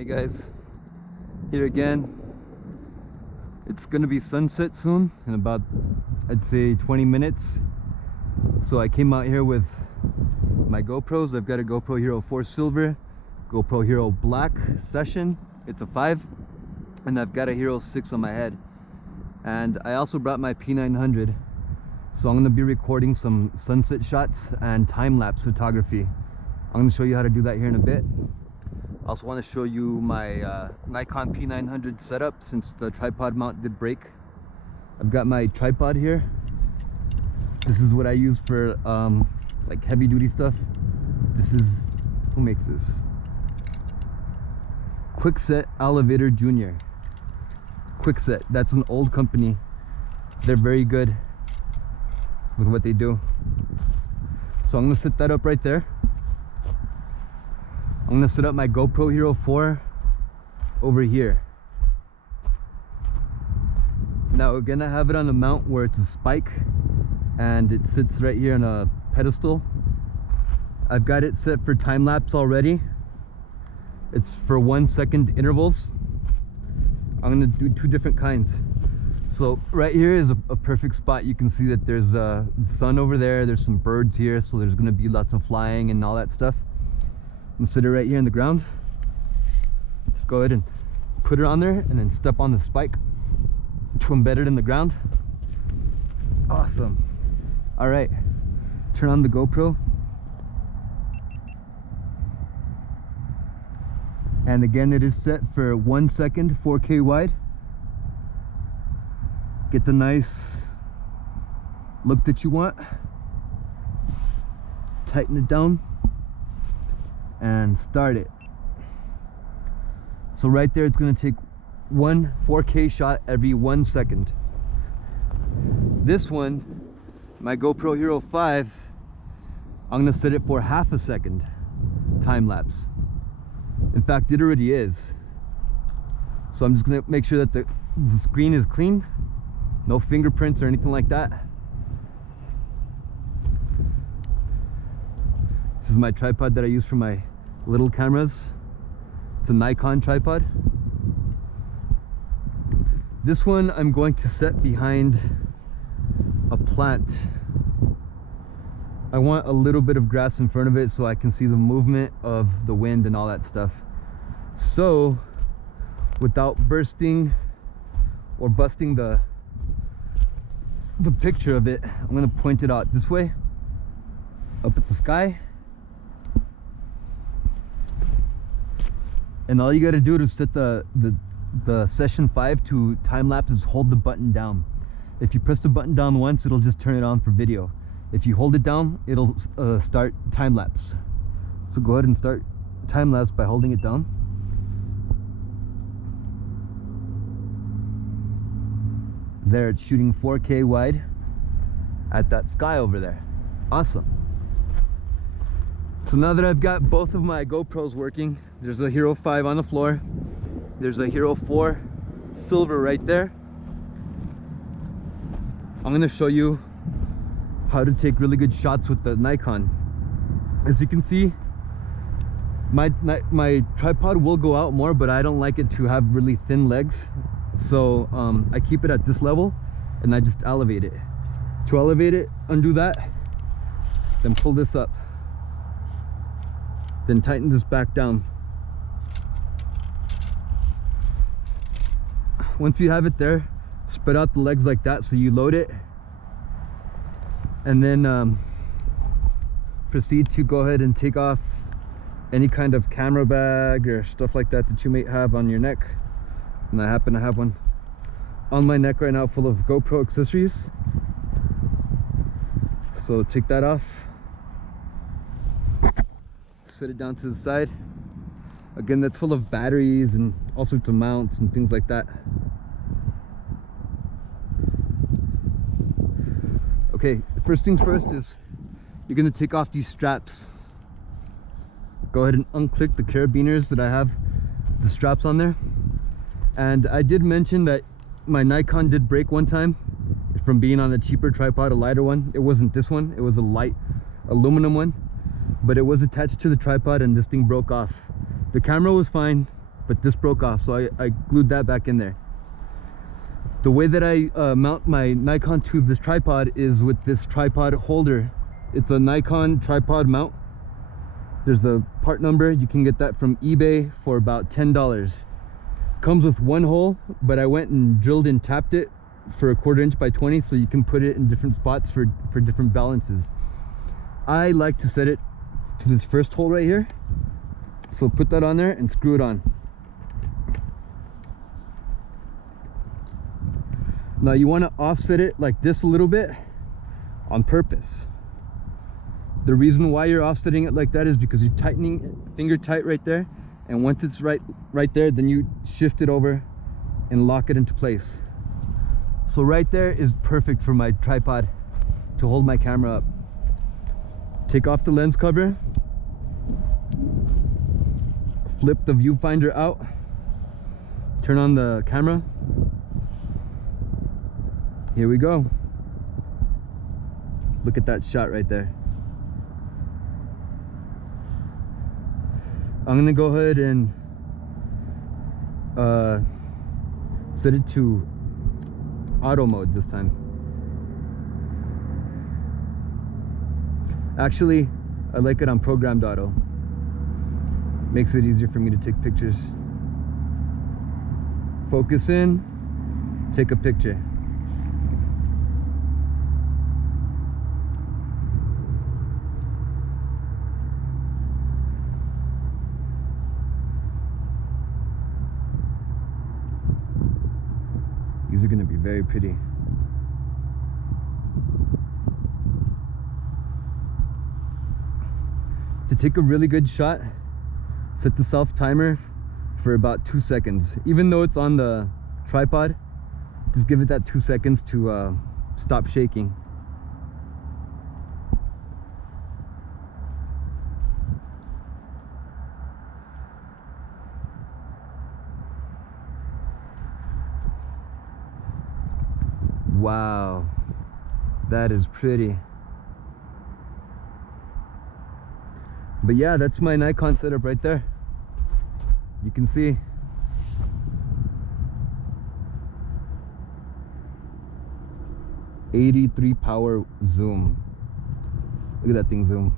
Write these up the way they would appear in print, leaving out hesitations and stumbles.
Hey guys, here again. It's gonna be sunset soon in about, I'd say 20 minutes. So I came out here with my GoPros. I've got a GoPro Hero 4 Silver, GoPro Hero Black Session, it's a 5, and I've got a Hero 6 on my head. And I also brought my P900. So I'm gonna be recording some sunset shots and time-lapse photography. I'm gonna show you how to do that here in a bit. I also want to show you my Nikon P900 setup since the tripod mount did break. I've got my tripod here. This is what I use for like heavy duty stuff. This is, who makes this? Quickset Elevator Junior. Quickset, that's an old company. They're very good with what they do. So I'm gonna set that up right there. I'm gonna set up my GoPro Hero 4 over here. Now we're gonna have it on a mount where it's a spike and it sits right here on a pedestal. I've got it set for time lapse already. It's for 1 second intervals. I'm gonna do 2 different kinds. So right here is a perfect spot. You can see that there's the sun over there. There's some birds here, so there's gonna be lots of flying and all that stuff. I'm gonna sit it right here in the ground. Just go ahead and put it on there and then step on the spike to embed it in the ground. Awesome. All right, turn on the GoPro. And again, it is set for 1 second, 4K wide. Get the nice look that you want. Tighten it down and start it. So right there, it's going to take 1 4K shot every 1 second. This one, my GoPro Hero 5, I'm going to set it for ½ a second time lapse. In fact, it already is. So I'm just going to make sure that the screen is clean, no fingerprints or anything like that. This is my tripod that I use for my little cameras. It's a Nikon tripod. This one I'm going to set behind a plant. I want a little bit of grass in front of it so I can see the movement of the wind and all that stuff. So without bursting or busting the picture of it, I'm going to point it out this way, up at the sky. And all you got to do to set the session 5 to time lapse is hold the button down. If you press the button down once, it'll just turn it on for video. If you hold it down, it'll start time lapse. So go ahead and start time lapse by holding it down. There, it's shooting 4K wide at that sky over there. Awesome. So now that I've got both of my GoPros working, there's a Hero 5 on the floor, there's a Hero 4 Silver right there. I'm going to show you how to take really good shots with the Nikon. As you can see, my tripod will go out more, but I don't like it to have really thin legs. So I keep it at this level and I just elevate it. To elevate it, undo that, then pull this up. Then tighten this back down. Once you have it there, spread out the legs like that so you load it. And then proceed to go ahead and take off any kind of camera bag or stuff like that that you may have on your neck. And I happen to have one on my neck right now full of GoPro accessories. So take that off. Set it down to the side. Again, that's full of batteries and all sorts of mounts and things like that. Okay, first things first is you're going to take off these straps. Go ahead and unclick the carabiners that I have the straps on there. And I did mention that my Nikon did break one time from being on a cheaper tripod, a lighter one. It wasn't this one, it was a light aluminum one, but it was attached to the tripod and this thing broke off. The camera was fine, but this broke off, so I glued that back in there. The way that I mount my Nikon to this tripod is with this tripod holder. It's a Nikon tripod mount. There's a part number. You can get that from eBay for about $10. Comes with one hole, but I went and drilled and tapped it for 1/4 inch by 20, so you can put it in different spots for different balances. I like to set it to this first hole right here, so put that on there and screw it on. Now you want to offset it like this a little bit on purpose. The reason why you're offsetting it like that is because you're tightening it finger tight right there, and once it's right there, then you shift it over and lock it into place. So right there is perfect for my tripod to hold my camera up. Take off the lens cover, flip the viewfinder out, turn on the camera. Here we go. Look at that shot right there. I'm gonna go ahead and set it to auto mode this time. Actually, I like it on programmed auto. Makes it easier for me to take pictures. Focus in, take a picture. These are going to be very pretty. To take a really good shot, set the self timer for about 2 seconds. Even though it's on the tripod, just give it that 2 seconds to stop shaking. Wow, that is pretty. But yeah, that's my Nikon setup right there. You can see. '83 power zoom. Look at that thing zoom.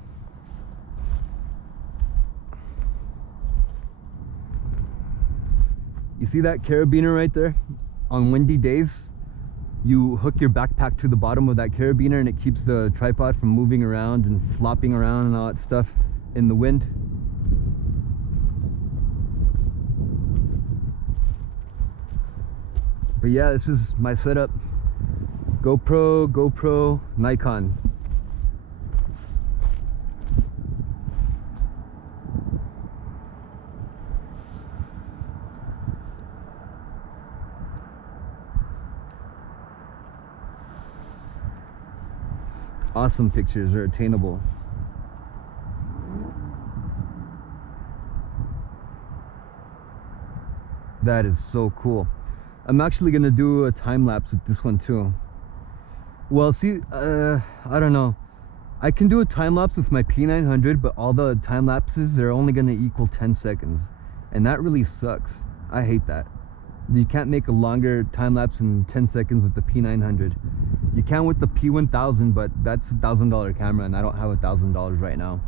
You see that carabiner right there? On windy days, you hook your backpack to the bottom of that carabiner and it keeps the tripod from moving around and flopping around and all that stuff in the wind. But yeah, this is my setup. GoPro, Nikon. Awesome pictures are attainable. That is so cool. I'm actually gonna do a time lapse with this one too. Well, see, I don't know. I can do a time lapse with my P900, but all the time lapses, they're only gonna equal 10 seconds. And that really sucks. I hate that. You can't make a longer time lapse in 10 seconds with the P900. You can with the P1000, but that's a $1,000 camera and I don't have $1,000 right now.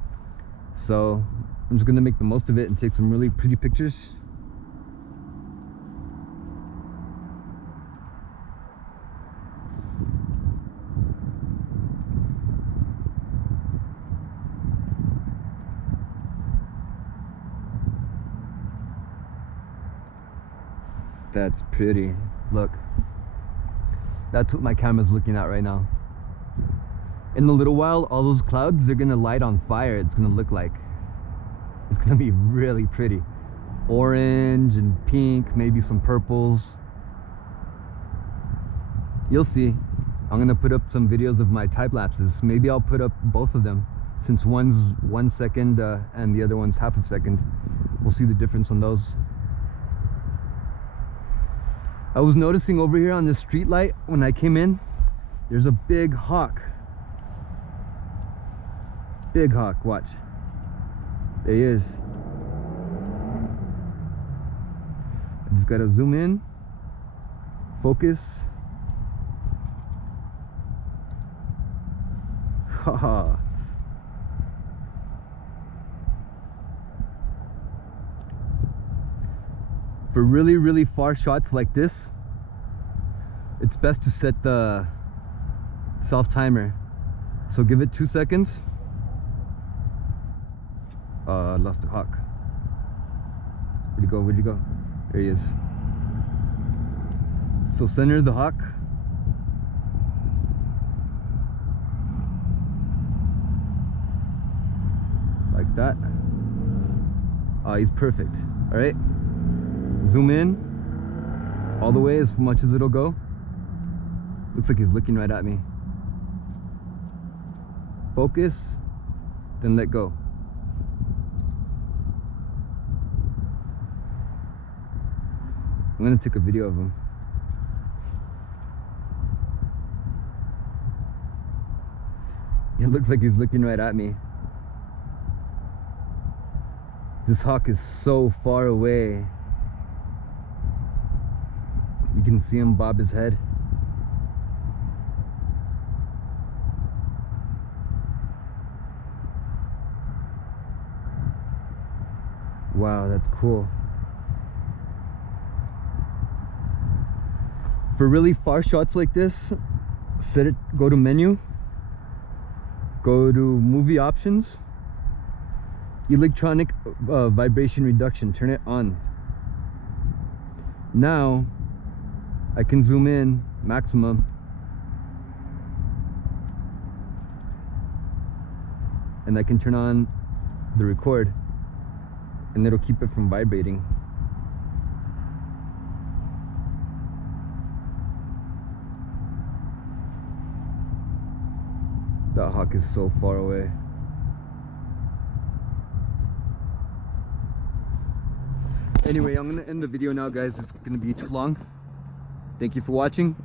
So I'm just gonna make the most of it and take some really pretty pictures. That's pretty. Look, that's what my camera's looking at right now. In a little while, all those clouds, they're gonna light on fire. It's gonna look like, it's gonna be really pretty. Orange and pink, maybe some purples. You'll see. I'm gonna put up some videos of my time lapses. Maybe I'll put up both of them, since one's 1 second and the other one's half a second. We'll see the difference on those. I was noticing over here on this street light when I came in, there's a big hawk. Big hawk, watch. There he is. Just gotta zoom in, focus. Haha. For really far shots like this, it's best to set the self timer. So give it 2 seconds. Lost the hawk. Where'd he go? Where'd he go? There he is. So center the hawk. Like that. He's perfect. All right. Zoom in all the way as much as it'll go. Looks like he's looking right at me. Focus, then let go. I'm gonna take a video of him. It looks like he's looking right at me. This hawk is so far away. You can see him bob his head. Wow, that's cool. For really far shots like this, set it, go to menu, go to movie options, electronic vibration reduction, turn it on. Now I can zoom in maximum and I can turn on the record and it'll keep it from vibrating. That hawk is so far away. Anyway, I'm gonna end the video now, guys. It's gonna be too long. Thank you for watching.